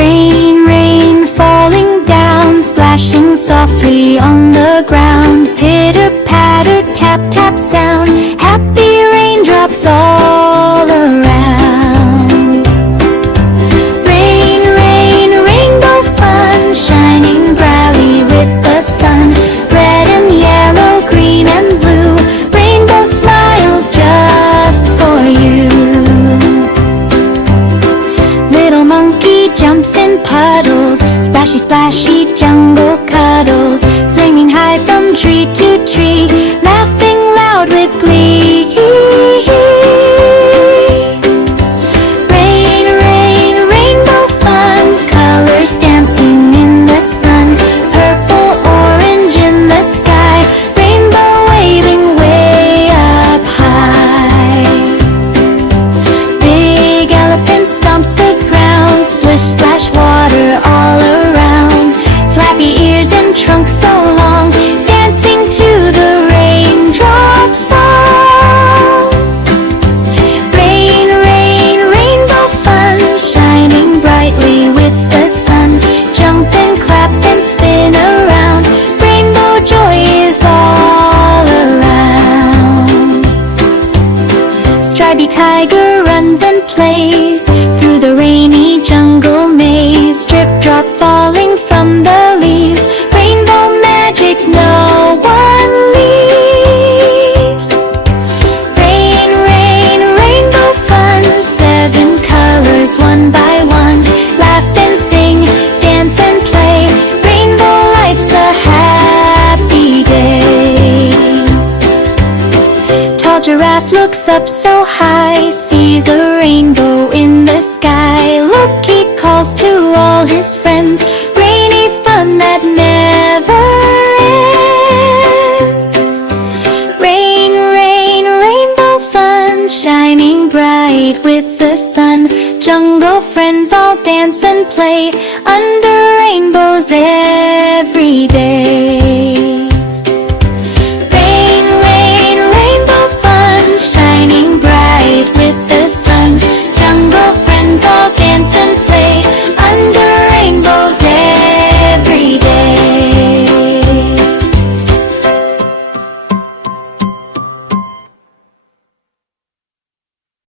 Rain, rain falling down, splashing softly on the ground. Pitter patter, tap tap sound, happy raindrops all around. Rain, rain, rainbow fun, shining brightly with the sun. Red and yellow, green and blue, rainbow smiles just for you. Little monkey jumps in puddles, splashy splashy jungle cuddles, swinging high from tree to tree, laughing loud with glee. Rain, rain, rainbow fun, colors dancing in the sun. Purple, orange in the sky, rainbow waving way up high. Big elephant stomps the ground, splish splash water all around. Flappy ears and trunk so long, dancing to the raindrop song. Rain, rain, rainbow fun, shining brightly with the sun. Jump and clap and spin around, rainbow joy is all around. Stripy tiger runs and plays through the rainy jungle maze. Drip drop falling from the leaves, rainbow magic no one leaves. Rain, rain, rainbow fun, 7 colors one by one. Laugh and sing, dance and play, rainbow lights the happy day. Tall giraffe looks up so high, sees a rainbow in the sky. Look, he calls to all his friends, rainy fun that never ends. Rain, rain, rainbow fun, shining bright with the sun. Jungle friends all dance and play under rainbows every day.